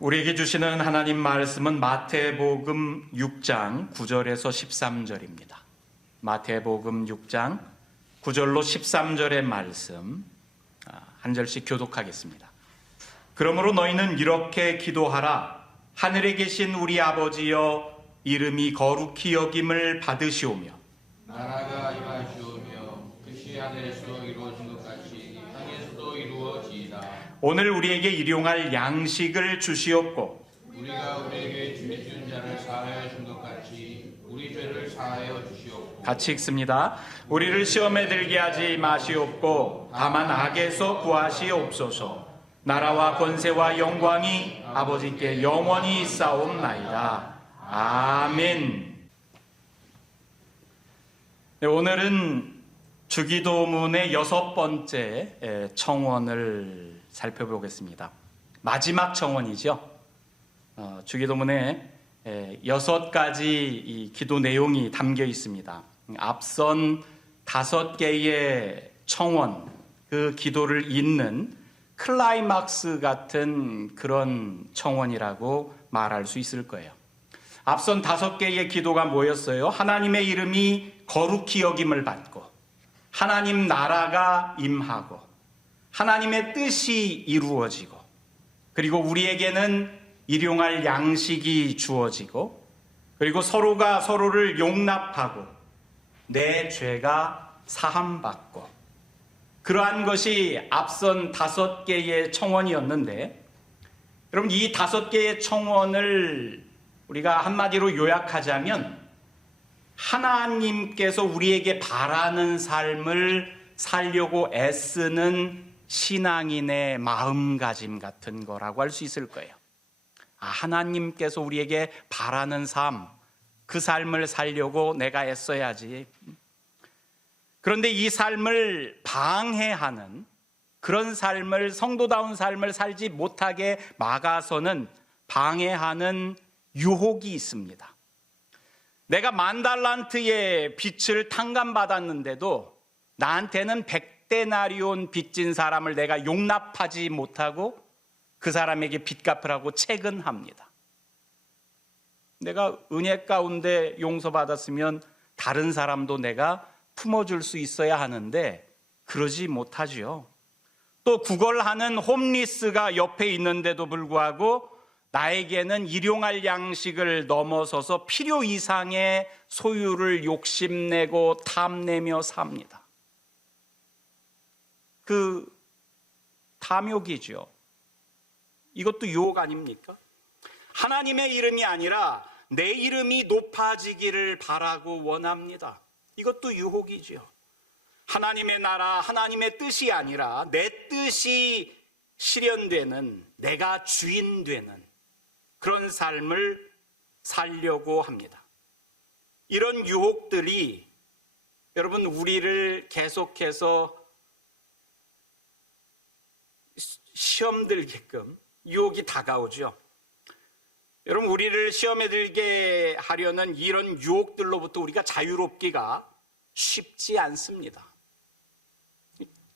우리에게 주시는 하나님 말씀은 마태복음 6장 9절에서 13절입니다. 마태복음 6장 9절로 13절의 말씀 한 절씩 교독하겠습니다. 그러므로 너희는 이렇게 기도하라. 하늘에 계신 우리 아버지여, 이름이 거룩히 여김을 받으시오며 나라가 임하시오며 뜻이 하늘에서 이루어진 것 같이 땅에서도 이루어지이다. 오늘 우리에게 일용할 양식을 주시옵고 우리가 우리에게 죄 지은 자를 사하여 준 것 같이 우리 죄를 사하여 주시옵고. 같이 읽습니다. 우리를 시험에 들게 하지 마시옵고 다만 악에서 구하시옵소서. 나라와 권세와 영광이 아버지께 영원히 있사옵나이다. 아멘. 네, 오늘은 주기도문의 6번째 청원을 살펴보겠습니다. 마지막 청원이죠. 주기도문에 6가지 이 기도 내용이 담겨 있습니다. 앞선 5개의 청원, 그 기도를 잇는 클라이막스 같은 그런 청원이라고 말할 수 있을 거예요. 앞선 5개의 기도가 뭐였어요? 하나님의 이름이 거룩히 여김을 받고, 하나님 나라가 임하고, 하나님의 뜻이 이루어지고, 그리고 우리에게는 일용할 양식이 주어지고, 그리고 서로가 서로를 용납하고 내 죄가 사함받고, 그러한 것이 앞선 5개의 청원이었는데, 여러분 이 5개의 청원을 우리가 한마디로 요약하자면 하나님께서 우리에게 바라는 삶을 살려고 애쓰는 신앙인의 마음가짐 같은 거라고 할 수 있을 거예요. 하나님께서 우리에게 바라는 삶, 그 삶을 살려고 내가 애써야지. 그런데 이 삶을 방해하는, 그런 삶을, 성도다운 삶을 살지 못하게 막아서는 방해하는 유혹이 있습니다. 내가 10,000달란트의 빚을 탕감받았는데도 나한테는 100데나리온 빚진 사람을 내가 용납하지 못하고 그 사람에게 빚 갚으라고 채근합니다. 내가 은혜 가운데 용서받았으면 다른 사람도 내가 품어줄 수 있어야 하는데 그러지 못하죠. 또 구걸하는 홈리스가 옆에 있는데도 불구하고 나에게는 일용할 양식을 넘어서서 필요 이상의 소유를 욕심내고 탐내며 삽니다. 그 탐욕이죠. 이것도 유혹 아닙니까? 하나님의 이름이 아니라 내 이름이 높아지기를 바라고 원합니다. 이것도 유혹이죠. 하나님의 나라, 하나님의 뜻이 아니라 내 뜻이 실현되는, 내가 주인 되는 그런 삶을 살려고 합니다. 이런 유혹들이 여러분 우리를 계속해서 시험 들게끔 유혹이 다가오죠. 여러분 우리를 시험에 들게 하려는 이런 유혹들로부터 우리가 자유롭기가 쉽지 않습니다.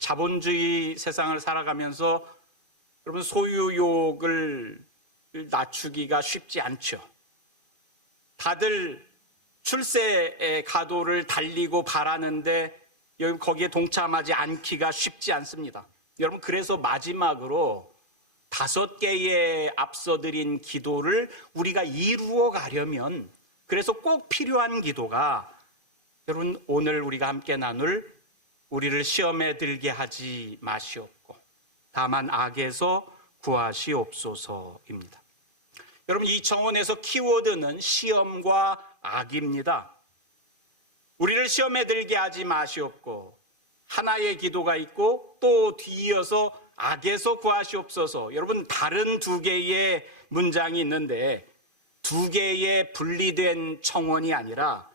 자본주의 세상을 살아가면서 여러분 소유욕을 낮추기가 쉽지 않죠. 다들 출세의 가도를 달리고 바라는데 여러분 거기에 동참하지 않기가 쉽지 않습니다. 여러분 그래서 마지막으로 5개의 앞서 드린 기도를 우리가 이루어 가려면, 그래서 꼭 필요한 기도가 여러분 오늘 우리가 함께 나눌 우리를 시험에 들게 하지 마시옵고 다만 악에서 구하시옵소서입니다. 여러분 이 청원에서 키워드는 시험과 악입니다. 우리를 시험에 들게 하지 마시옵고 하나의 기도가 있고 또 뒤이어서 악에서 구하시옵소서. 여러분 다른 2개의 문장이 있는데 2개의 분리된 청원이 아니라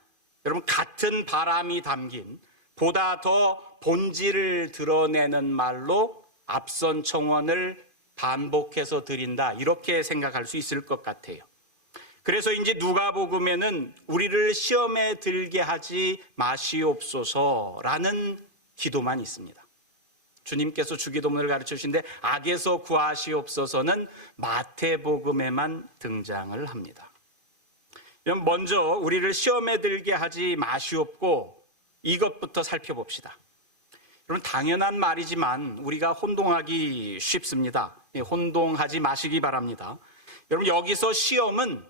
여러분 같은 바람이 담긴 보다 더 본질을 드러내는 말로 앞선 청원을 반복해서 드린다, 이렇게 생각할 수 있을 것 같아요. 그래서 이제 누가복음에는 우리를 시험에 들게 하지 마시옵소서라는 기도만 있습니다. 주님께서 주기도문을 가르쳐 주신데 악에서 구하시옵소서는 마태복음에만 등장을 합니다. 먼저 우리를 시험에 들게 하지 마시옵고 이것부터 살펴봅시다. 여러분, 당연한 말이지만 우리가 혼동하기 쉽습니다. 혼동하지 마시기 바랍니다. 여러분, 여기서 시험은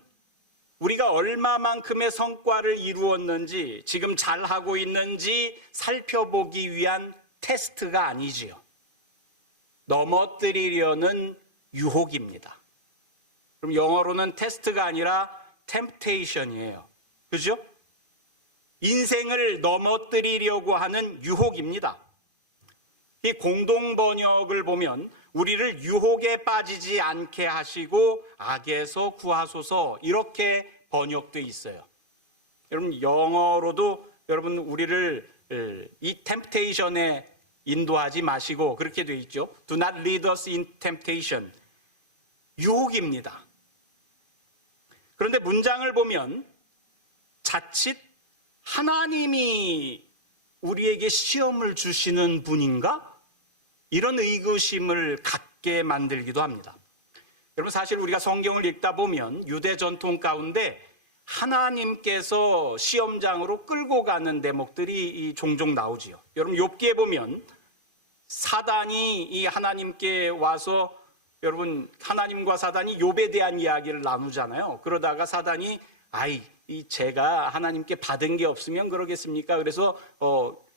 우리가 얼마만큼의 성과를 이루었는지, 지금 잘하고 있는지 살펴보기 위한 테스트가 아니지요. 넘어뜨리려는 유혹입니다. 그럼 영어로는 테스트가 아니라 temptation이에요. 그죠? 인생을 넘어뜨리려고 하는 유혹입니다. 이 공동 번역을 보면 우리를 유혹에 빠지지 않게 하시고 악에서 구하소서 이렇게 번역되어 있어요. 여러분, 영어로도 여러분 우리를 이 템테이션에 인도하지 마시고 그렇게 되어 있죠. Do not lead us in temptation. 유혹입니다. 그런데 문장을 보면 자칫 하나님이 우리에게 시험을 주시는 분인가? 이런 의구심을 갖게 만들기도 합니다. 여러분, 사실 우리가 성경을 읽다 보면 유대 전통 가운데 하나님께서 시험장으로 끌고 가는 대목들이 종종 나오지요. 여러분, 욥기에 보면 사단이 이 하나님께 와서, 여러분, 하나님과 사단이 욥에 대한 이야기를 나누잖아요. 그러다가 사단이 제가 하나님께 받은 게 없으면 그러겠습니까? 그래서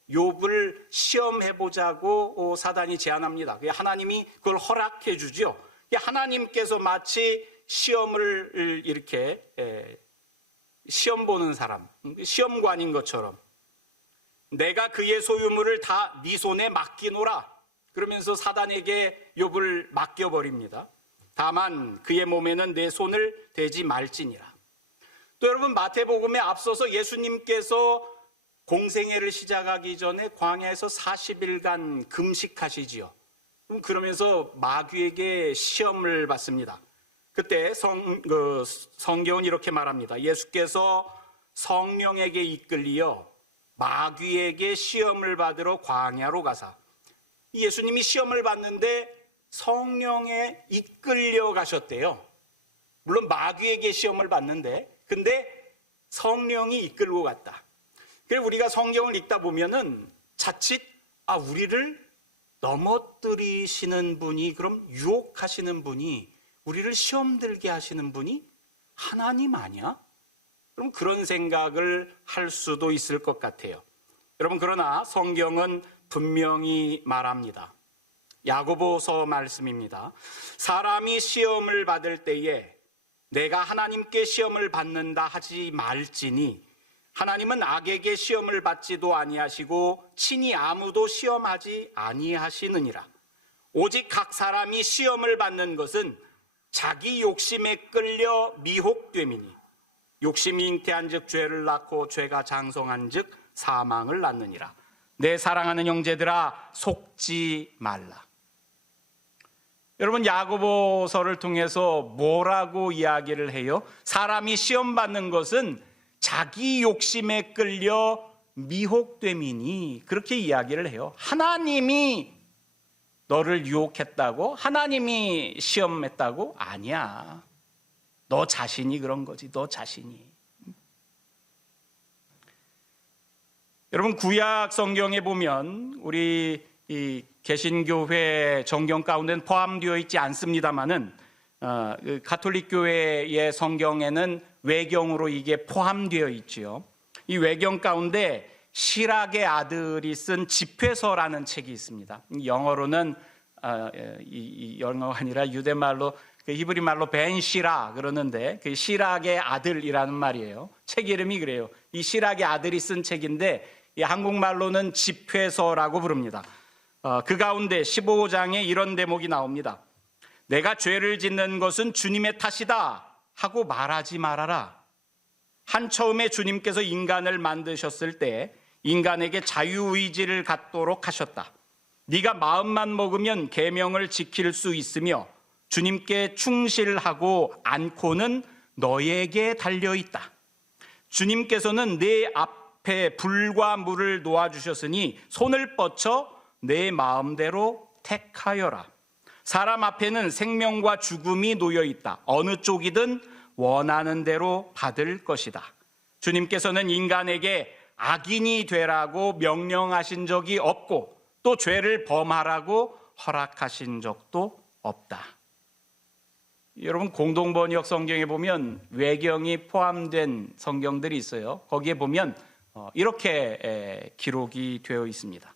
욥을 시험해보자고 사단이 제안합니다. 하나님이 그걸 허락해 주죠. 하나님께서 마치 시험을 이렇게 시험 보는 사람, 시험관인 것처럼 내가 그의 소유물을 다 네 손에 맡기노라 그러면서 사단에게 욥을 맡겨버립니다. 다만 그의 몸에는 내 손을 대지 말지니라. 또 여러분, 마태복음에 앞서서 예수님께서 공생애를 시작하기 전에 광야에서 40일간 금식하시지요. 그러면서 마귀에게 시험을 받습니다. 그때 성경은 이렇게 말합니다. 예수께서 성령에게 이끌리어 마귀에게 시험을 받으러 광야로 가사. 예수님이 시험을 받는데 성령에 이끌려 가셨대요. 물론 마귀에게 시험을 받는데, 근데 성령이 이끌고 갔다. 그래서 우리가 성경을 읽다 보면은 자칫 우리를 넘어뜨리시는 분이, 그럼 유혹하시는 분이, 우리를 시험 들게 하시는 분이 하나님 아니야? 그럼 그런 생각을 할 수도 있을 것 같아요. 여러분, 그러나 성경은 분명히 말합니다. 야고보서 말씀입니다. 사람이 시험을 받을 때에 내가 하나님께 시험을 받는다 하지 말지니 하나님은 악에게 시험을 받지도 아니하시고 친히 아무도 시험하지 아니하시느니라. 오직 각 사람이 시험을 받는 것은 자기 욕심에 끌려 미혹됨이니 욕심이 잉태한 즉 죄를 낳고 죄가 장성한 즉 사망을 낳느니라. 내 사랑하는 형제들아, 속지 말라. 여러분, 야고보서를 통해서 뭐라고 이야기를 해요? 사람이 시험 받는 것은 자기 욕심에 끌려 미혹됨이니, 그렇게 이야기를 해요. 하나님이 너를 유혹했다고? 하나님이 시험했다고? 아니야. 너 자신이 그런 거지. 너 자신이. 여러분, 구약 성경에 보면 우리 이 개신교회 정경 가운데는 포함되어 있지 않습니다만은 가톨릭 교회의 성경에는 외경으로 이게 포함되어 있지요. 이 외경 가운데 시락의 아들이 쓴 집회서라는 책이 있습니다. 영어로는 영어가 아니라 유대말로 히브리 말로 벤시라 그러는데 그 시락의 아들이라는 말이에요. 책 이름이 그래요. 이 시락의 아들이 쓴 책인데 이 한국말로는 집회서라고 부릅니다. 그 가운데 15장에 이런 대목이 나옵니다. 내가 죄를 짓는 것은 주님의 탓이다 하고 말하지 말아라. 한 처음에 주님께서 인간을 만드셨을 때 인간에게 자유의지를 갖도록 하셨다. 네가 마음만 먹으면 계명을 지킬 수 있으며 주님께 충실하고 않고는 너에게 달려있다. 주님께서는 내 앞에 불과 물을 놓아주셨으니 손을 뻗쳐 내 마음대로 택하여라. 사람 앞에는 생명과 죽음이 놓여 있다. 어느 쪽이든 원하는 대로 받을 것이다. 주님께서는 인간에게 악인이 되라고 명령하신 적이 없고 또 죄를 범하라고 허락하신 적도 없다. 여러분, 공동번역 성경에 보면 외경이 포함된 성경들이 있어요. 거기에 보면 이렇게 기록이 되어 있습니다.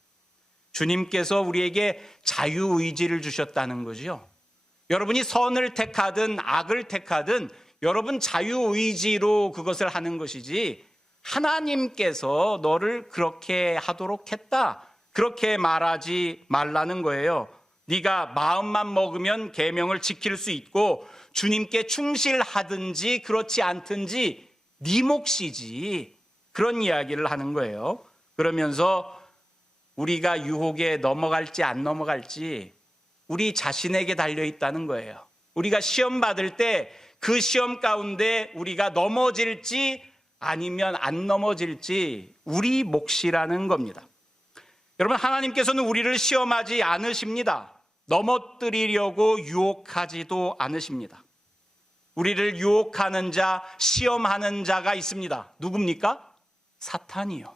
주님께서 우리에게 자유의지를 주셨다는 거죠. 여러분이 선을 택하든 악을 택하든 여러분 자유의지로 그것을 하는 것이지 하나님께서 너를 그렇게 하도록 했다, 그렇게 말하지 말라는 거예요. 네가 마음만 먹으면 계명을 지킬 수 있고 주님께 충실하든지 그렇지 않든지 네 몫이지, 그런 이야기를 하는 거예요. 그러면서 우리가 유혹에 넘어갈지 안 넘어갈지 우리 자신에게 달려있다는 거예요. 우리가 시험 받을 때 그 시험 가운데 우리가 넘어질지 아니면 안 넘어질지 우리 몫이라는 겁니다. 여러분, 하나님께서는 우리를 시험하지 않으십니다. 넘어뜨리려고 유혹하지도 않으십니다. 우리를 유혹하는 자, 시험하는 자가 있습니다. 누굽니까? 사탄이요.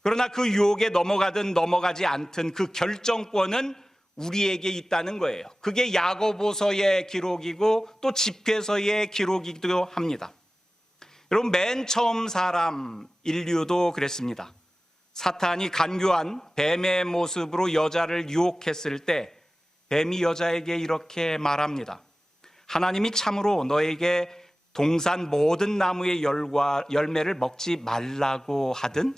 그러나 그 유혹에 넘어가든 넘어가지 않든 그 결정권은 우리에게 있다는 거예요. 그게 야고보서의 기록이고 또 집회서의 기록이기도 합니다. 여러분, 맨 처음 사람 인류도 그랬습니다. 사탄이 간교한 뱀의 모습으로 여자를 유혹했을 때 뱀이 여자에게 이렇게 말합니다. 하나님이 참으로 너에게 동산 모든 나무의 열매를 먹지 말라고 하든.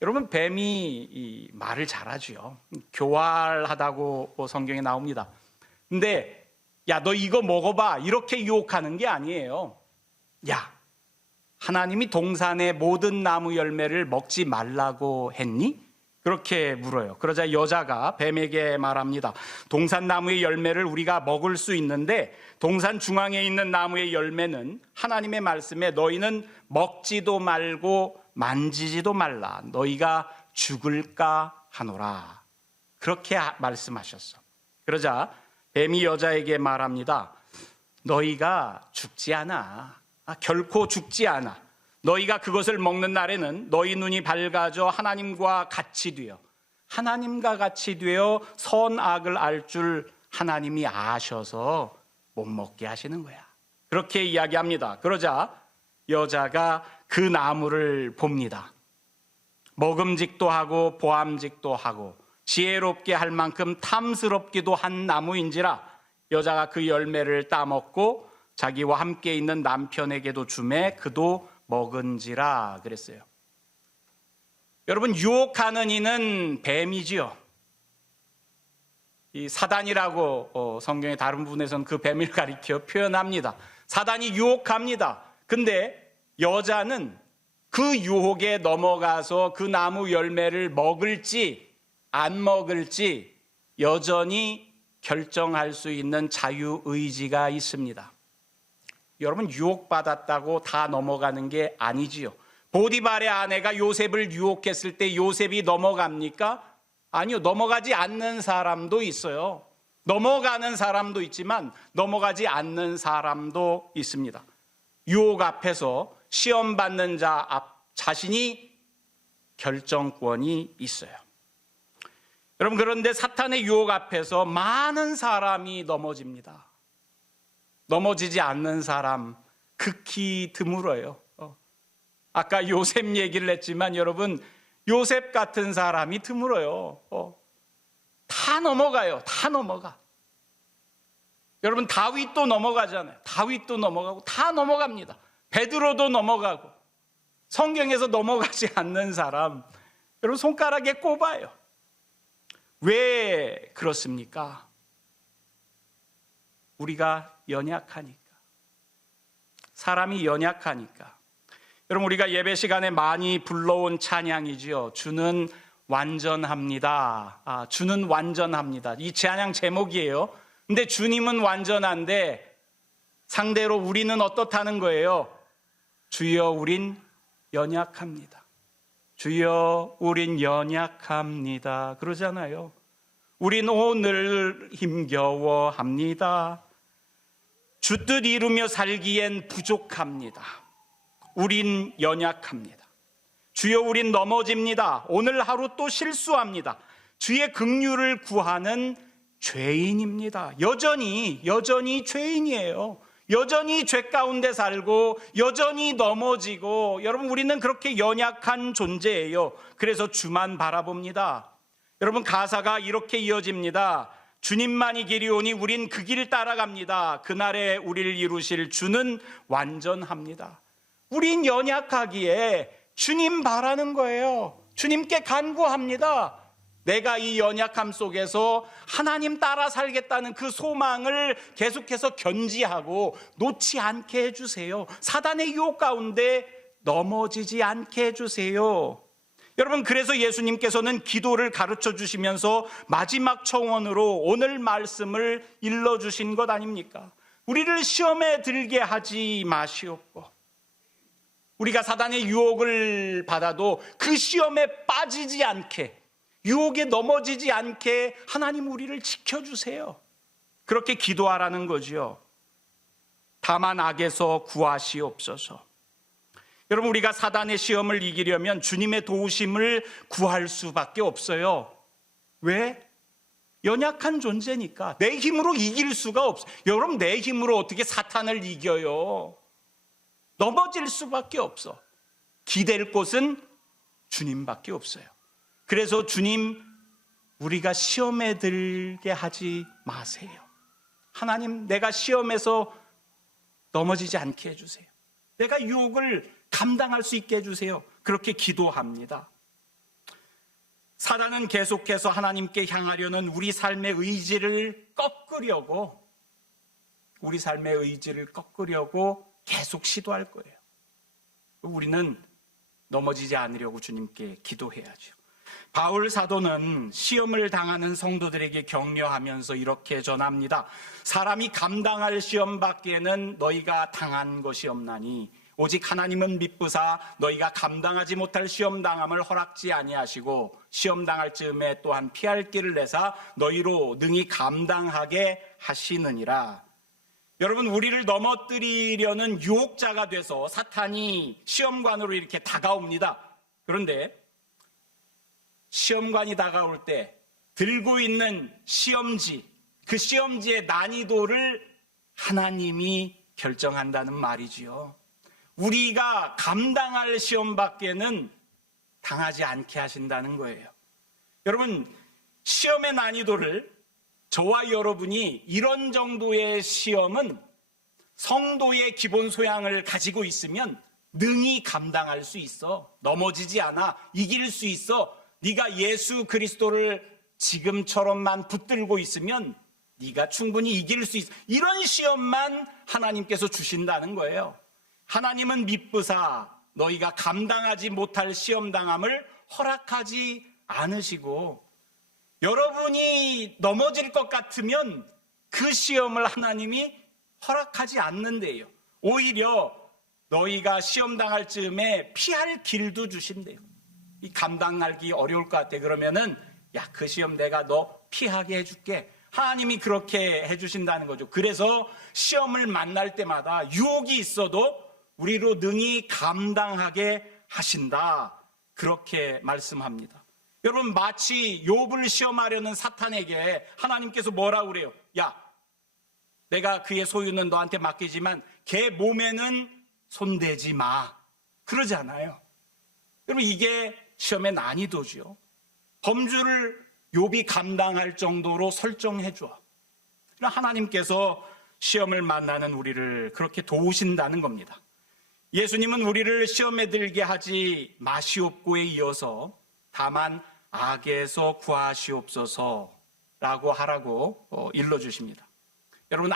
여러분, 뱀이 이 말을 잘하죠. 교활하다고 성경에 나옵니다. 근데 야, 너 이거 먹어봐, 이렇게 유혹하는 게 아니에요. 야, 하나님이 동산의 모든 나무 열매를 먹지 말라고 했니? 그렇게 물어요. 그러자 여자가 뱀에게 말합니다. 동산 나무의 열매를 우리가 먹을 수 있는데 동산 중앙에 있는 나무의 열매는 하나님의 말씀에 너희는 먹지도 말고 만지지도 말라, 너희가 죽을까 하노라, 그렇게 말씀하셨어. 그러자 뱀이 여자에게 말합니다. 너희가 죽지 않아. 결코 죽지 않아. 너희가 그것을 먹는 날에는 너희 눈이 밝아져 하나님과 같이 되어, 하나님과 같이 되어 선악을 알 줄 하나님이 아셔서 못 먹게 하시는 거야. 그렇게 이야기합니다. 그러자 여자가 그 나무를 봅니다. 먹음직도 하고 보암직도 하고 지혜롭게 할 만큼 탐스럽기도 한 나무인지라 여자가 그 열매를 따먹고 자기와 함께 있는 남편에게도 주매 그도 먹은지라 그랬어요. 여러분, 유혹하는 이는 뱀이지요. 이 사단이라고 성경의 다른 부분에서는 그 뱀을 가리켜 표현합니다. 사단이 유혹합니다. 근데 여자는 그 유혹에 넘어가서 그 나무 열매를 먹을지 안 먹을지 여전히 결정할 수 있는 자유의지가 있습니다. 여러분, 유혹받았다고 다 넘어가는 게 아니지요. 보디발의 아내가 요셉을 유혹했을 때 요셉이 넘어갑니까? 아니요, 넘어가지 않는 사람도 있어요. 넘어가는 사람도 있지만 넘어가지 않는 사람도 있습니다. 유혹 앞에서 시험 받는 자 자신이 결정권이 있어요. 여러분, 그런데 사탄의 유혹 앞에서 많은 사람이 넘어집니다. 넘어지지 않는 사람 극히 드물어요. 아까 요셉 얘기를 했지만 여러분, 요셉 같은 사람이 드물어요. 다 넘어가요. 다 넘어가. 여러분, 다윗도 넘어가잖아요. 다윗도 넘어가고 다 넘어갑니다. 베드로도 넘어가고. 성경에서 넘어가지 않는 사람 여러분 손가락에 꼽아요. 왜 그렇습니까? 우리가 연약하니까. 사람이 연약하니까. 여러분, 우리가 예배 시간에 많이 불러온 찬양이지요. 주는 완전합니다. 주는 완전합니다. 이 찬양 제목이에요. 근데 주님은 완전한데 상대로 우리는 어떻다는 거예요? 주여, 우린 연약합니다. 주여 우린 연약합니다 그러잖아요. 우린 오늘 힘겨워합니다. 주 뜻 이루며 살기엔 부족합니다. 우린 연약합니다. 주여 우린 넘어집니다. 오늘 하루 또 실수합니다. 주의 긍휼을 구하는 죄인입니다. 여전히 죄인이에요. 여전히 죄 가운데 살고 여전히 넘어지고, 여러분 우리는 그렇게 연약한 존재예요. 그래서 주만 바라봅니다. 여러분 가사가 이렇게 이어집니다. 주님만이 길이 오니 우린 그 길 따라갑니다. 그날에 우리를 이루실 주는 완전합니다. 우린 연약하기에 주님 바라는 거예요. 주님께 간구합니다. 내가 이 연약함 속에서 하나님 따라 살겠다는 그 소망을 계속해서 견지하고 놓지 않게 해주세요. 사단의 유혹 가운데 넘어지지 않게 해주세요. 여러분 그래서 예수님께서는 기도를 가르쳐 주시면서 마지막 청원으로 오늘 말씀을 일러주신 것 아닙니까? 우리를 시험에 들게 하지 마시옵고, 우리가 사단의 유혹을 받아도 그 시험에 빠지지 않게, 유혹에 넘어지지 않게 하나님 우리를 지켜주세요. 그렇게 기도하라는 거죠. 다만 악에서 구하시옵소서. 여러분 우리가 사단의 시험을 이기려면 주님의 도우심을 구할 수밖에 없어요. 왜? 연약한 존재니까. 내 힘으로 이길 수가 없어요. 여러분 내 힘으로 어떻게 사탄을 이겨요? 넘어질 수밖에 없어. 기댈 곳은 주님밖에 없어요. 그래서 주님, 우리가 시험에 들게 하지 마세요. 하나님, 내가 시험에서 넘어지지 않게 해주세요. 내가 유혹을 감당할 수 있게 해주세요. 그렇게 기도합니다. 사단은 계속해서 하나님께 향하려는 우리 삶의 의지를 꺾으려고 계속 시도할 거예요. 우리는 넘어지지 않으려고 주님께 기도해야죠. 바울 사도는 시험을 당하는 성도들에게 격려하면서 이렇게 전합니다. 사람이 감당할 시험 밖에는 너희가 당한 것이 없나니 오직 하나님은 미쁘사 너희가 감당하지 못할 시험 당함을 허락지 아니하시고 시험 당할 즈음에 또한 피할 길을 내사 너희로 능히 감당하게 하시느니라. 여러분 우리를 넘어뜨리려는 유혹자가 돼서 사탄이 시험관으로 이렇게 다가옵니다. 그런데 시험관이 다가올 때 들고 있는 시험지, 그 시험지의 난이도를 하나님이 결정한다는 말이지요. 우리가 감당할 시험 밖에는 당하지 않게 하신다는 거예요. 여러분 시험의 난이도를, 저와 여러분이 이런 정도의 시험은 성도의 기본 소양을 가지고 있으면 능히 감당할 수 있어. 넘어지지 않아. 이길 수 있어. 네가 예수 그리스도를 지금처럼만 붙들고 있으면 네가 충분히 이길 수 있어. 이런 시험만 하나님께서 주신다는 거예요. 하나님은 미쁘사 너희가 감당하지 못할 시험당함을 허락하지 않으시고, 여러분이 넘어질 것 같으면 그 시험을 하나님이 허락하지 않는데요. 오히려 너희가 시험당할 즈음에 피할 길도 주신대요. 이 감당하기 어려울 것 같아. 그러면은 야, 그 시험 내가 너 피하게 해줄게. 하나님이 그렇게 해주신다는 거죠. 그래서 시험을 만날 때마다 유혹이 있어도 우리로 능히 감당하게 하신다. 그렇게 말씀합니다. 여러분 마치 욥을 시험하려는 사탄에게 하나님께서 뭐라고 그래요? 야, 내가 그의 소유는 너한테 맡기지만 걔 몸에는 손대지 마. 그러지 않아요. 여러분 이게 시험의 난이도죠. 범주를 욥이 감당할 정도로 설정해 줘. 하나님께서 시험을 만나는 우리를 그렇게 도우신다는 겁니다. 예수님은 우리를 시험에 들게 하지 마시옵고에 이어서 다만 악에서 구하시옵소서라고 하라고 일러주십니다. 여러분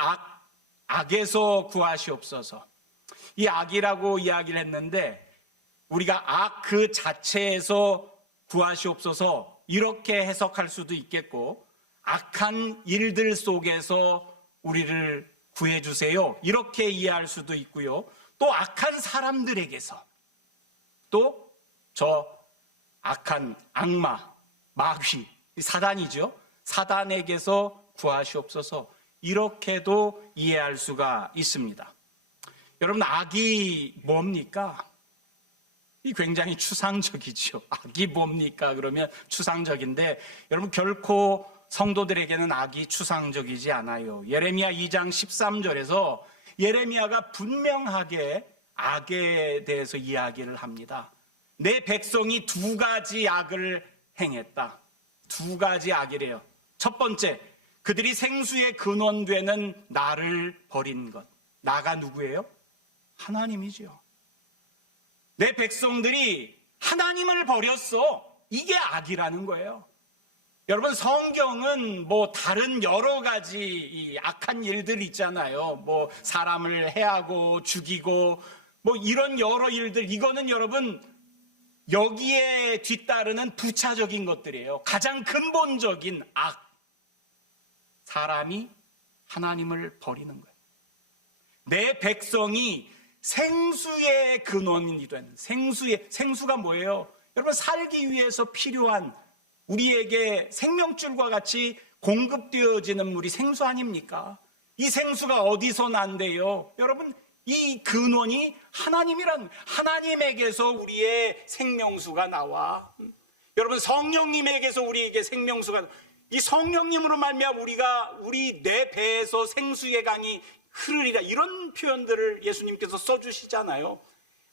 악에서 구하시옵소서. 이 악이라고 이야기를 했는데 우리가 악 그 자체에서 구하시옵소서 이렇게 해석할 수도 있겠고, 악한 일들 속에서 우리를 구해주세요 이렇게 이해할 수도 있고요. 또 악한 사람들에게서, 또 저 악한 악마, 마귀, 사단이죠. 사단에게서 구하시옵소서. 이렇게도 이해할 수가 있습니다. 여러분, 악이 뭡니까? 이 굉장히 추상적이죠. 악이 뭡니까? 그러면 추상적인데, 여러분, 결코 성도들에게는 악이 추상적이지 않아요. 예레미야 2장 13절에서 예레미야가 분명하게 악에 대해서 이야기를 합니다. 내 백성이 두 가지 악을 행했다. 두 가지 악이래요. 첫 번째, 그들이 생수의 근원되는 나를 버린 것. 나가 누구예요? 하나님이죠. 내 백성들이 하나님을 버렸어. 이게 악이라는 거예요. 여러분, 성경은 다른 여러 가지 이 악한 일들 있잖아요. 사람을 해하고 죽이고 이런 여러 일들, 이거는 여러분 여기에 뒤따르는 부차적인 것들이에요. 가장 근본적인 악, 사람이 하나님을 버리는 거예요. 내 백성이 생수의 근원이 된, 생수가 뭐예요? 여러분, 살기 위해서 필요한, 우리에게 생명줄과 같이 공급되어지는 물이 생수 아닙니까? 이 생수가 어디서 난대요? 여러분, 이 근원이 하나님에게서 우리의 생명수가 나와. 여러분, 성령님에게서 우리에게 생명수가, 이 성령님으로 말미암아 우리 내 배에서 생수의 강이 흐르리라, 이런 표현들을 예수님께서 써주시잖아요.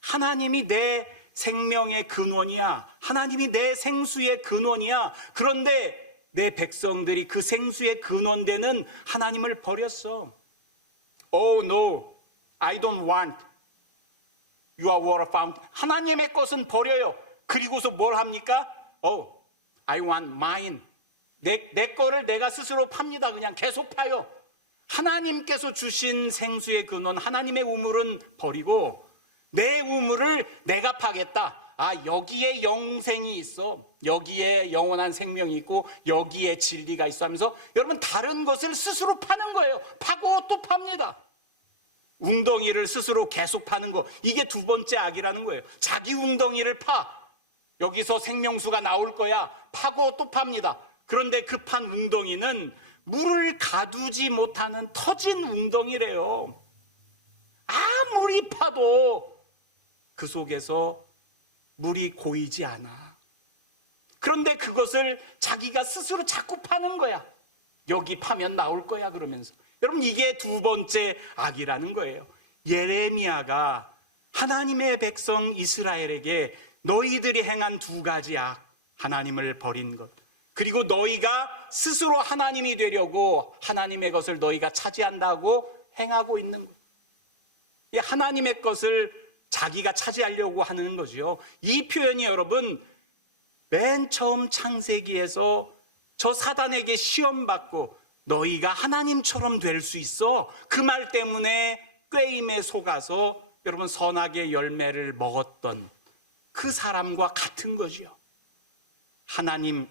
하나님이 내 생명의 근원이야. 하나님이 내 생수의 근원이야. 그런데 내 백성들이 그 생수의 근원되는 하나님을 버렸어. Oh no, I don't want your water fountain. 하나님의 것은 버려요. 그리고서 뭘 합니까? Oh, I want mine. 내 거를 내가 스스로 팝니다. 그냥 계속 파요. 하나님께서 주신 생수의 근원, 하나님의 우물은 버리고 내 우물을 내가 파겠다. 여기에 영생이 있어. 여기에 영원한 생명이 있고 여기에 진리가 있어 하면서 여러분, 다른 것을 스스로 파는 거예요. 파고 또 팝니다. 웅덩이를 스스로 계속 파는 거, 이게 두 번째 악이라는 거예요. 자기 웅덩이를 파. 여기서 생명수가 나올 거야. 파고 또 팝니다. 그런데 그 판 웅덩이는 물을 가두지 못하는 터진 웅덩이래요. 아무리 파도 그 속에서 물이 고이지 않아. 그런데 그것을 자기가 스스로 자꾸 파는 거야. 여기 파면 나올 거야 그러면서. 여러분, 이게 두 번째 악이라는 거예요. 예레미야가 하나님의 백성 이스라엘에게 너희들이 행한 두 가지 악, 하나님을 버린 것, 그리고 너희가 스스로 하나님이 되려고 하나님의 것을 너희가 차지한다고 행하고 있는 것. 이 하나님의 것을 자기가 차지하려고 하는 거죠. 이 표현이 여러분, 맨 처음 창세기에서 저 사단에게 시험받고 너희가 하나님처럼 될 수 있어, 그 말 때문에 꾀임에 속아서 여러분 선악의 열매를 먹었던 그 사람과 같은 거죠. 하나님,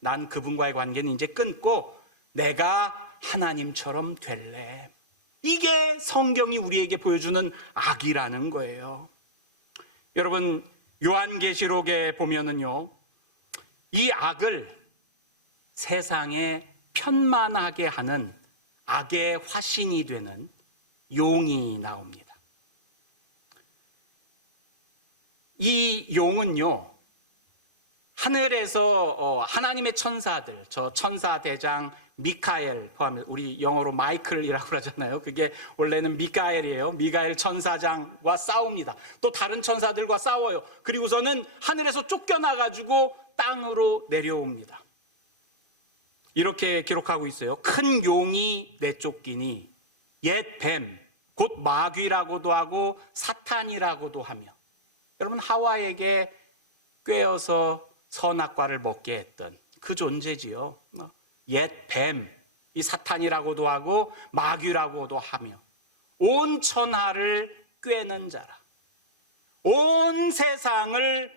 난 그분과의 관계는 이제 끊고 내가 하나님처럼 될래. 이게 성경이 우리에게 보여주는 악이라는 거예요. 여러분, 요한계시록에 보면은요, 이 악을 세상에 편만하게 하는 악의 화신이 되는 용이 나옵니다. 이 용은요, 하늘에서 하나님의 천사들, 저 천사 대장 미카엘 포함해, 우리 영어로 마이클이라고 그러잖아요. 그게 원래는 미카엘이에요. 미카엘 천사장과 싸웁니다. 또 다른 천사들과 싸워요. 그리고서는 하늘에서 쫓겨나가지고 땅으로 내려옵니다. 이렇게 기록하고 있어요. 큰 용이 내쫓기니 옛 뱀, 곧 마귀라고도 하고 사탄이라고도 하며. 여러분, 하와에게 꿰어서 선악과를 먹게 했던 그 존재지요. 옛 뱀, 이 사탄이라고도 하고 마귀라고도 하며 온 천하를 꿰는 자라. 온 세상을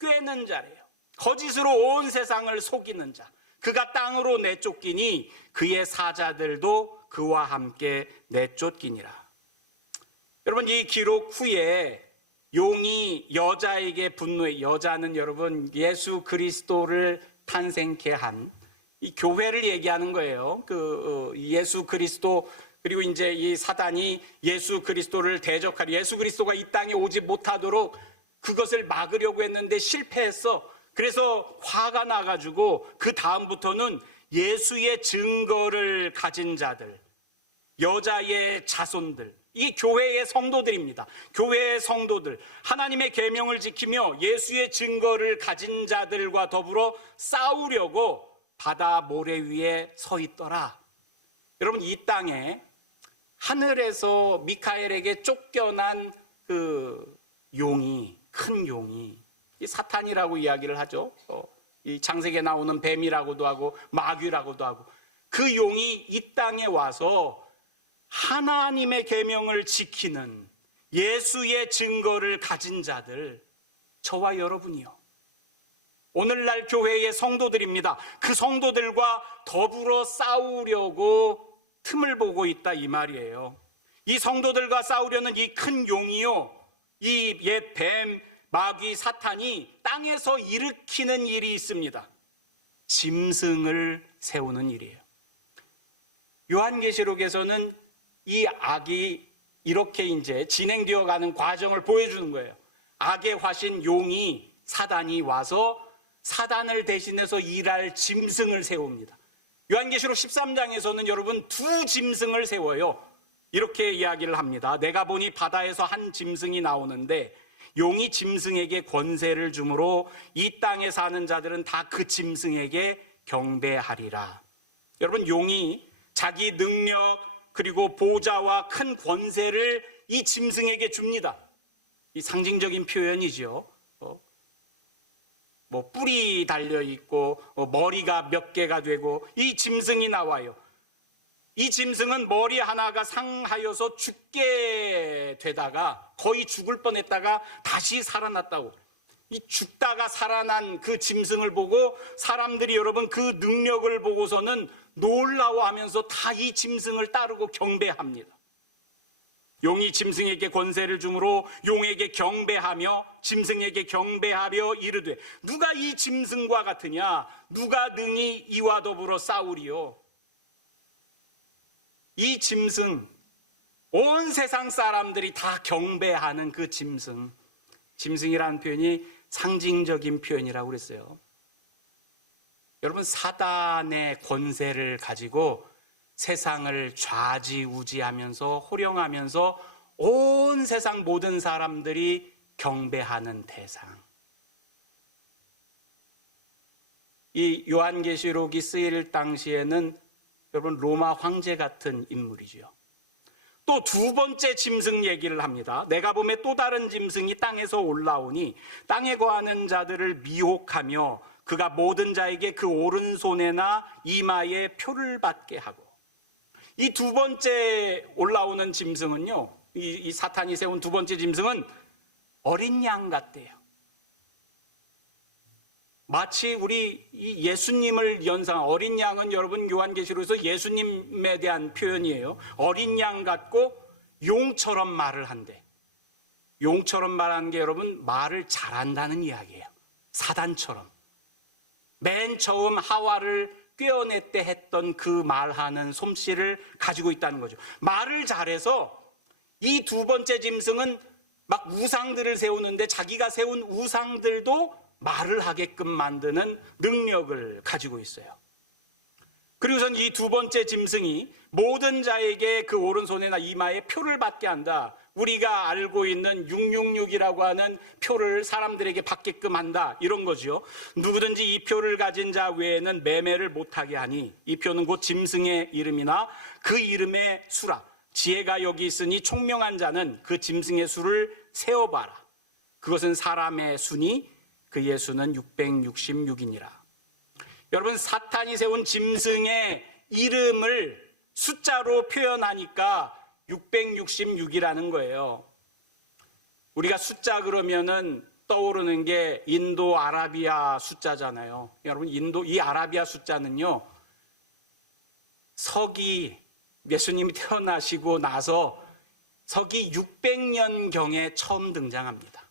꿰는 자래요. 거짓으로 온 세상을 속이는 자. 그가 땅으로 내쫓기니 그의 사자들도 그와 함께 내쫓기니라. 여러분, 이 기록 후에 용이 여자에게 분노해. 여자는 여러분 예수 그리스도를 탄생케 한 이 교회를 얘기하는 거예요. 예수 그리스도, 그리고 이제 이 사단이 예수 그리스도를 대적하려, 예수 그리스도가 이 땅에 오지 못하도록 그것을 막으려고 했는데 실패했어. 그래서 화가 나가지고 그 다음부터는 예수의 증거를 가진 자들, 여자의 자손들, 이 교회의 성도들입니다. 교회의 성도들, 하나님의 계명을 지키며 예수의 증거를 가진 자들과 더불어 싸우려고 바다 모래 위에 서 있더라. 여러분, 이 땅에 하늘에서 미카엘에게 쫓겨난 그 용이, 큰 용이, 이 사탄이라고 이야기를 하죠. 이 창세기에 나오는 뱀이라고도 하고 마귀라고도 하고, 그 용이 이 땅에 와서 하나님의 계명을 지키는 예수의 증거를 가진 자들, 저와 여러분이요, 오늘날 교회의 성도들입니다. 그 성도들과 더불어 싸우려고 틈을 보고 있다, 이 말이에요. 이 성도들과 싸우려는 이 큰 용이요, 이 옛 뱀, 마귀, 사탄이 땅에서 일으키는 일이 있습니다. 짐승을 세우는 일이에요. 요한계시록에서는 이 악이 이렇게 이제 진행되어 가는 과정을 보여주는 거예요. 악의 화신 용이, 사단이 와서 사단을 대신해서 일할 짐승을 세웁니다. 요한계시록 13장에서는 여러분 두 짐승을 세워요. 이렇게 이야기를 합니다. 내가 보니 바다에서 한 짐승이 나오는데 용이 짐승에게 권세를 주므로 이 땅에 사는 자들은 다 그 짐승에게 경배하리라. 여러분, 용이 자기 능력 그리고 보좌와 큰 권세를 이 짐승에게 줍니다. 이 상징적인 표현이죠. 뭐 뿔이 달려있고 머리가 몇 개가 되고 이 짐승이 나와요. 이 짐승은 머리 하나가 상하여서 죽게 되다가 거의 죽을 뻔했다가 다시 살아났다고. 이 죽다가 살아난 그 짐승을 보고 사람들이 여러분 그 능력을 보고서는 놀라워하면서 다 이 짐승을 따르고 경배합니다. 용이 짐승에게 권세를 주므로 용에게 경배하며 짐승에게 경배하며 이르되 누가 이 짐승과 같으냐, 누가 능히 이와 더불어 싸우리요. 이 짐승, 온 세상 사람들이 다 경배하는 그 짐승, 짐승이라는 표현이 상징적인 표현이라고 그랬어요. 여러분, 사단의 권세를 가지고 세상을 좌지우지하면서 호령하면서 온 세상 모든 사람들이 경배하는 대상. 이 요한계시록이 쓰일 당시에는 여러분 로마 황제 같은 인물이죠. 또 두 번째 짐승 얘기를 합니다. 내가 보매 또 다른 짐승이 땅에서 올라오니 땅에 거하는 자들을 미혹하며 그가 모든 자에게 그 오른손에나 이마에 표를 받게 하고. 이 두 번째 올라오는 짐승은요, 이 사탄이 세운 두 번째 짐승은 어린 양 같대요. 마치 우리 이 예수님을 연상, 어린 양은 여러분 요한계시록에서 예수님에 대한 표현이에요. 어린 양 같고 용처럼 말을 한대. 용처럼 말하는 게 여러분 말을 잘한다는 이야기예요. 사단처럼. 맨 처음 하와를 꿰어낼 때 했던 그 말하는 솜씨를 가지고 있다는 거죠. 말을 잘해서 이 두 번째 짐승은 막 우상들을 세우는데 자기가 세운 우상들도 말을 하게끔 만드는 능력을 가지고 있어요. 그리고선 이 두 번째 짐승이 모든 자에게 그 오른손에나 이마에 표를 받게 한다. 우리가 알고 있는 666이라고 하는 표를 사람들에게 받게끔 한다, 이런 거죠. 누구든지 이 표를 가진 자 외에는 매매를 못하게 하니 이 표는 곧 짐승의 이름이나 그 이름의 수라. 지혜가 여기 있으니 총명한 자는 그 짐승의 수를 세어봐라. 그것은 사람의 수니 그의 수는 666이니라. 여러분, 사탄이 세운 짐승의 이름을 숫자로 표현하니까 666이라는 거예요. 우리가 숫자 그러면은 떠오르는 게 인도 아라비아 숫자잖아요. 여러분, 이 아라비아 숫자는요, 서기 예수님이 태어나시고 나서 서기 600년경에 처음 등장합니다.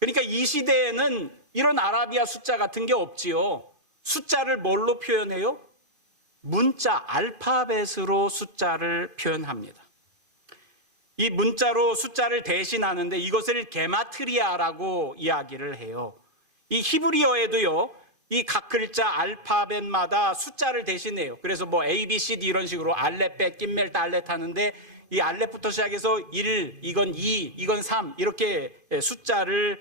그러니까 이 시대에는 이런 아라비아 숫자 같은 게 없지요. 숫자를 뭘로 표현해요? 문자, 알파벳으로 숫자를 표현합니다. 이 문자로 숫자를 대신하는데 이것을 게마트리아라고 이야기를 해요. 이 히브리어에도요, 이 각 글자 알파벳마다 숫자를 대신해요. 그래서 뭐 A, B, C, D 이런 식으로 알렛, 벳, 깃멜, 달렛 하는데 이 알렛부터 시작해서 1, 이건 2, 이건 3 이렇게 숫자를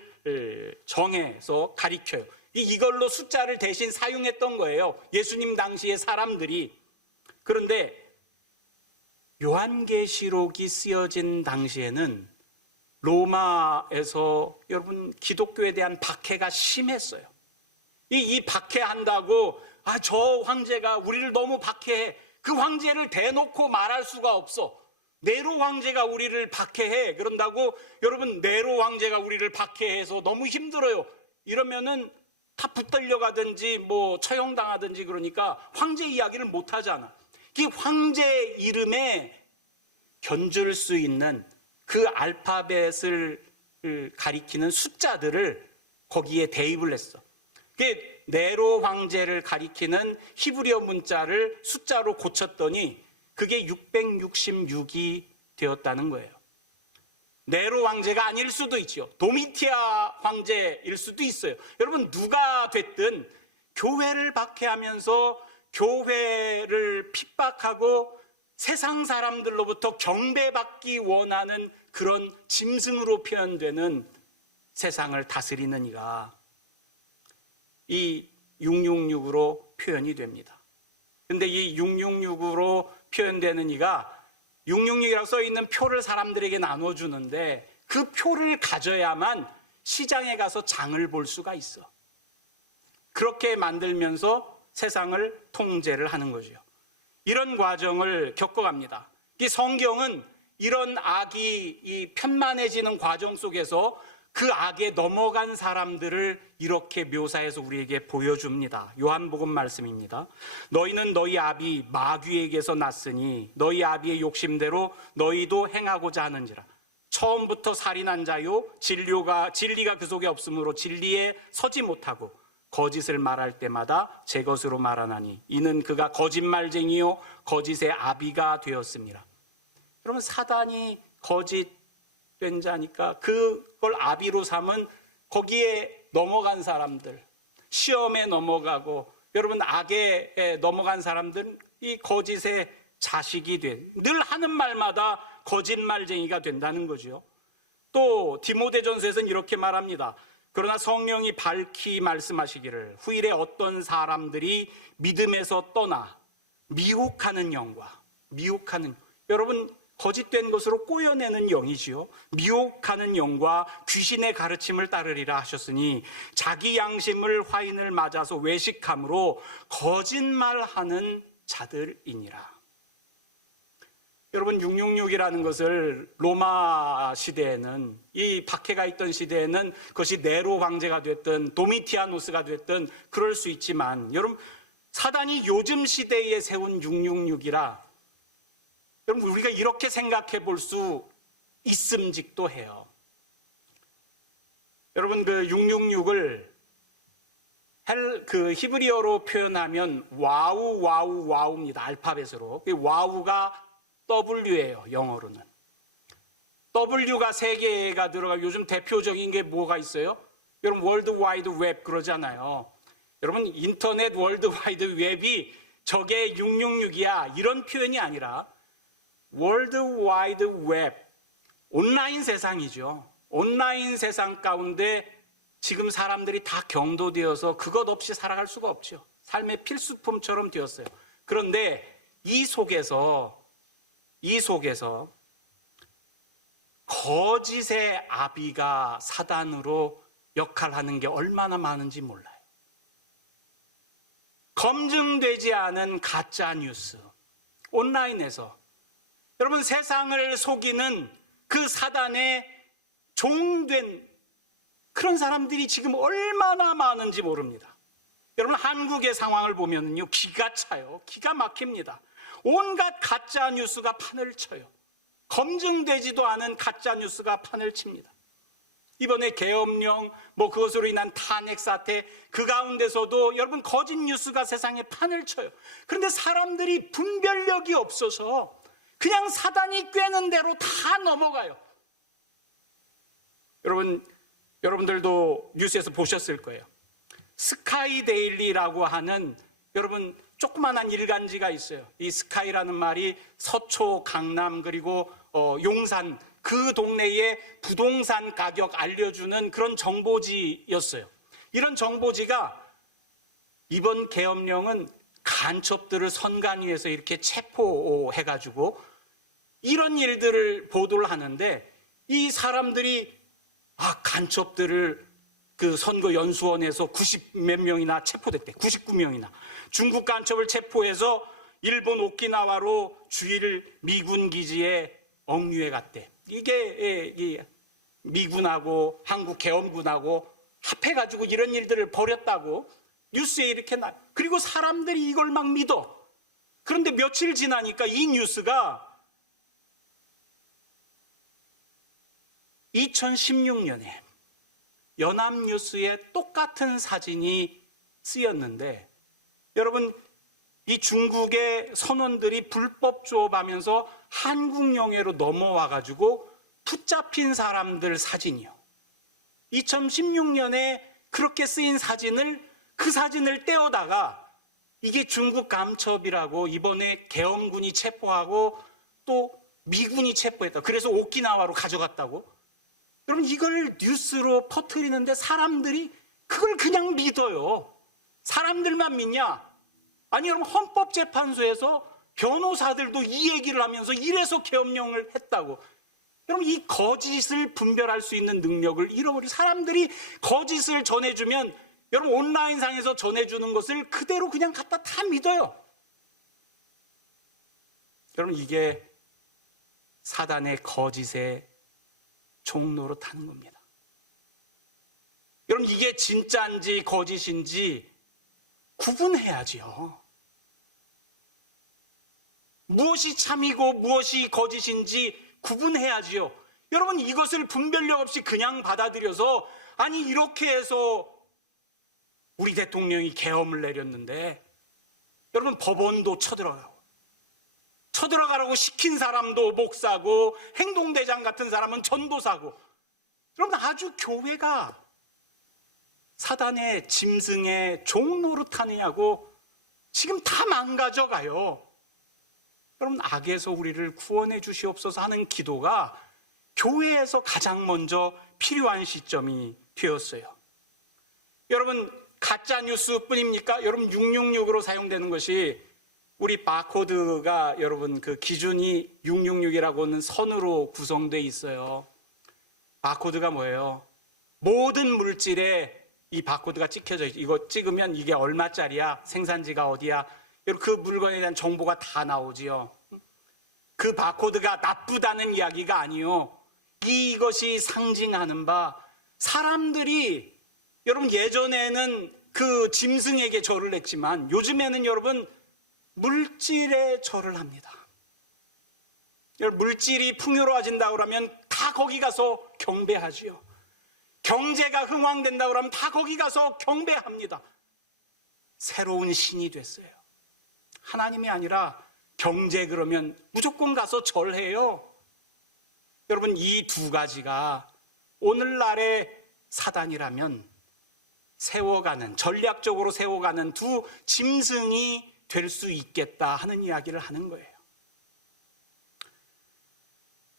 정해서 가리켜요. 이걸로 숫자를 대신 사용했던 거예요. 예수님 당시의 사람들이. 그런데 요한계시록이 쓰여진 당시에는 로마에서 여러분 기독교에 대한 박해가 심했어요. 이 박해한다고 저 황제가 우리를 너무 박해해. 그 황제를 대놓고 말할 수가 없어. 네로 황제가 우리를 박해해. 그런다고 여러분 네로 황제가 우리를 박해해서 너무 힘들어요. 이러면은 다 붙들려 가든지 뭐 처형당하든지 그러니까 황제 이야기를 못 하잖아. 이 황제 이름에 견줄 수 있는 그 알파벳을 가리키는 숫자들을 거기에 대입을 했어. 그게 네로 황제를 가리키는 히브리어 문자를 숫자로 고쳤더니 그게 666이 되었다는 거예요. 네로 황제가 아닐 수도 있죠. 도미티아 황제일 수도 있어요. 여러분 누가 됐든 교회를 박해하면서 교회를 핍박하고 세상 사람들로부터 경배받기 원하는 그런 짐승으로 표현되는 세상을 다스리는 이가 이 666으로 표현이 됩니다. 근데 이 666으로 표현되는 이가 666이라고 써있는 표를 사람들에게 나눠주는데 그 표를 가져야만 시장에 가서 장을 볼 수가 있어. 그렇게 만들면서 세상을 통제를 하는 거죠. 이런 과정을 겪어갑니다. 이 성경은 이런 악이 이 편만해지는 과정 속에서 그 악에 넘어간 사람들을 이렇게 묘사해서 우리에게 보여줍니다. 요한복음 말씀입니다. 너희는 너희 아비 마귀에게서 났으니 너희 아비의 욕심대로 너희도 행하고자 하는지라. 처음부터 살인한 자요 진리가 그 속에 없으므로 진리에 서지 못하고 거짓을 말할 때마다 제 것으로 말하나니 이는 그가 거짓말쟁이요 거짓의 아비가 되었습니다. 여러분 사단이 거짓된 자니까 그걸 아비로 삼은 거기에 넘어간 사람들, 시험에 넘어가고 여러분 악에 넘어간 사람들은 이 거짓의 자식이 된, 늘 하는 말마다 거짓말쟁이가 된다는 거죠. 또 디모데전서에서는 이렇게 말합니다. 그러나 성령이 밝히 말씀하시기를 후일에 어떤 사람들이 믿음에서 떠나 미혹하는 영과 여러분 거짓된 것으로 꼬여내는 영이지요. 미혹하는 영과 귀신의 가르침을 따르리라 하셨으니 자기 양심을 화인을 맞아서 외식함으로 거짓말하는 자들이니라. 여러분 666이라는 것을 로마 시대에는 이 박해가 있던 시대에는 그것이 네로 황제가 됐든 도미티아노스가 됐든 그럴 수 있지만 여러분 사단이 요즘 시대에 세운 666이라 여러분 우리가 이렇게 생각해 볼 수 있음직도 해요. 여러분 그 666을 그 히브리어로 표현하면 와우입니다. 알파벳으로. 와우가 W예요. 영어로는. W가 3개가 들어가 요즘 대표적인 게 뭐가 있어요? 여러분 월드 와이드 웹 그러잖아요. 여러분 인터넷 월드 와이드 웹이 저게 666이야 이런 표현이 아니라 월드 와이드 웹, 온라인 세상이죠. 온라인 세상 가운데 지금 사람들이 다 경도되어서 그것 없이 살아갈 수가 없죠. 삶의 필수품처럼 되었어요. 그런데 이 속에서 거짓의 아비가 사단으로 역할하는 게 얼마나 많은지 몰라요. 검증되지 않은 가짜 뉴스, 온라인에서 여러분 세상을 속이는 그 사단의 종된 그런 사람들이 지금 얼마나 많은지 모릅니다. 여러분 한국의 상황을 보면요 기가 차요. 기가 막힙니다. 온갖 가짜 뉴스가 판을 쳐요. 검증되지도 않은 가짜 뉴스가 판을 칩니다. 이번에 계엄령, 그것으로 인한 탄핵 사태, 그 가운데서도 여러분 거짓 뉴스가 세상에 판을 쳐요. 그런데 사람들이 분별력이 없어서 그냥 사단이 꿰는 대로 다 넘어가요. 여러분들도 뉴스에서 보셨을 거예요. 스카이데일리라고 하는 여러분 조그만한 일간지가 있어요. 이 스카이라는 말이 서초, 강남, 그리고 용산, 그 동네의 부동산 가격 알려주는 그런 정보지였어요. 이런 정보지가 이번 계엄령은 간첩들을 선관위에서 이렇게 체포해가지고 이런 일들을 보도를 하는데, 이 사람들이 간첩들을 그 선거연수원에서 90 몇 명이나 체포됐대. 99명이나. 중국 간첩을 체포해서 일본 오키나와로 주일 미군 기지에 억류해 갔대. 이게 미군하고 한국 계엄군하고 합해가지고 이런 일들을 벌였다고 뉴스에 이렇게 나요. 그리고 사람들이 이걸 막 믿어. 그런데 며칠 지나니까 이 뉴스가 2016년에 연합뉴스에 똑같은 사진이 쓰였는데, 여러분 이 중국의 선원들이 불법 조업하면서 한국 영해로 넘어와가지고 붙잡힌 사람들 사진이요. 2016년에 그렇게 쓰인 그 사진을 떼어다가 이게 중국 간첩이라고 이번에 계엄군이 체포하고 또 미군이 체포했다. 그래서 오키나와로 가져갔다고. 여러분 이걸 뉴스로 퍼뜨리는데 사람들이 그걸 그냥 믿어요. 사람들만 믿냐? 아니 여러분 헌법재판소에서 변호사들도 이 얘기를 하면서 이래서 계엄령을 했다고. 여러분 이 거짓을 분별할 수 있는 능력을 잃어버린 사람들이 거짓을 전해주면 여러분 온라인상에서 전해주는 것을 그대로 그냥 갖다 다 믿어요. 여러분 이게 사단의 거짓의 종로로 타는 겁니다. 여러분 이게 진짜인지 거짓인지 구분해야지요. 무엇이 참이고 무엇이 거짓인지 구분해야지요. 여러분 이것을 분별력 없이 그냥 받아들여서 아니 이렇게 해서 우리 대통령이 계엄을 내렸는데 여러분 법원도 쳐들어가라고 시킨 사람도 목사고 행동대장 같은 사람은 전도사고. 여러분 아주 교회가 사단의 짐승의 종 노릇하느냐고 지금 다 망가져가요. 여러분 악에서 우리를 구원해 주시옵소서 하는 기도가 교회에서 가장 먼저 필요한 시점이 되었어요. 여러분 가짜 뉴스뿐입니까? 여러분 666으로 사용되는 것이 우리 바코드가 여러분 그 기준이 666이라고는 선으로 구성되어 있어요. 바코드가 뭐예요? 모든 물질에 이 바코드가 찍혀져 있어요. 이거 찍으면 이게 얼마짜리야? 생산지가 어디야? 여러분 그 물건에 대한 정보가 다 나오지요. 그 바코드가 나쁘다는 이야기가 아니요. 이것이 상징하는 바 사람들이 여러분 예전에는 그 짐승에게 절을 했지만 요즘에는 여러분 물질에 절을 합니다. 물질이 풍요로워진다고 하면 다 거기 가서 경배하지요. 경제가 흥왕된다고 하면 다 거기 가서 경배합니다. 새로운 신이 됐어요. 하나님이 아니라 경제 그러면 무조건 가서 절해요. 여러분 이 두 가지가 오늘날의 사단이라면 전략적으로 세워가는 두 짐승이 될 수 있겠다 하는 이야기를 하는 거예요.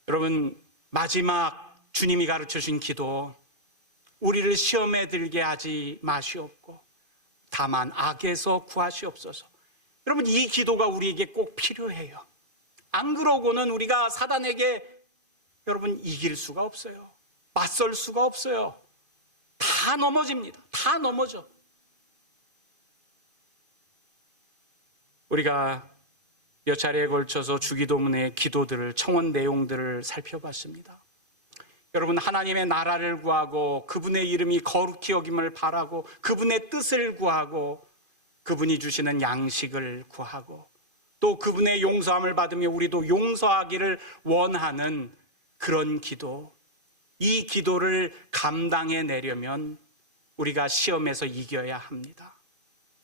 여러분 마지막 주님이 가르쳐 주신 기도, 우리를 시험에 들게 하지 마시옵고 다만 악에서 구하시옵소서. 여러분 이 기도가 우리에게 꼭 필요해요. 안 그러고는 우리가 사단에게 여러분 이길 수가 없어요. 맞설 수가 없어요. 다 넘어집니다. 다 넘어져. 우리가 몇 차례에 걸쳐서 주기도문의 기도들을, 청원 내용들을 살펴봤습니다. 여러분 하나님의 나라를 구하고 그분의 이름이 거룩히 여김을 바라고 그분의 뜻을 구하고 그분이 주시는 양식을 구하고 또 그분의 용서함을 받으며 우리도 용서하기를 원하는 그런 기도, 이 기도를 감당해내려면 우리가 시험에서 이겨야 합니다.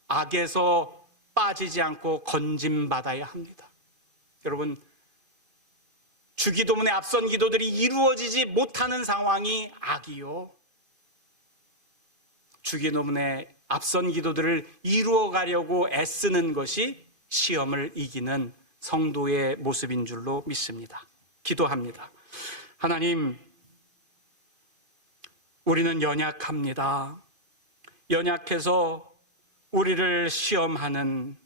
악에서 빠지지 않고 건짐받아야 합니다. 여러분, 주기도문의 앞선 기도들이 이루어지지 못하는 상황이 악이요, 주기도문의 앞선 기도들을 이루어가려고 애쓰는 것이 시험을 이기는 성도의 모습인 줄로 믿습니다. 기도합니다. 하나님, 우리는 연약합니다. 연약해서 우리를 시험하는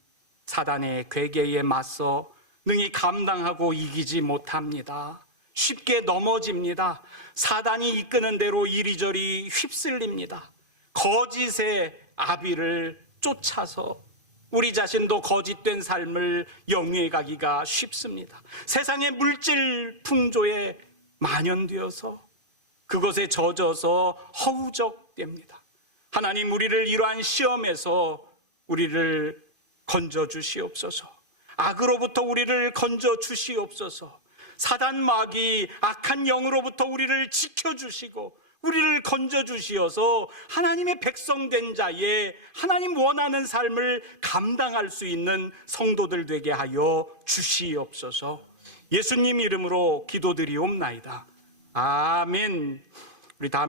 사단의 괴계에 맞서 능히 감당하고 이기지 못합니다. 쉽게 넘어집니다. 사단이 이끄는 대로 이리저리 휩쓸립니다. 거짓의 아비를 쫓아서 우리 자신도 거짓된 삶을 영위해 가기가 쉽습니다. 세상의 물질 풍조에 만연되어서 그것에 젖어서 허우적됩니다. 하나님, 우리를 이러한 시험에서 우리를 건져 주시옵소서. 악으로부터 우리를 건져 주시옵소서. 사단 마귀 악한 영으로부터 우리를 지켜주시고 우리를 건져 주시어서 하나님의 백성된 자의 하나님 원하는 삶을 감당할 수 있는 성도들 되게 하여 주시옵소서. 예수님 이름으로 기도드리옵나이다. 아멘. 우리 다음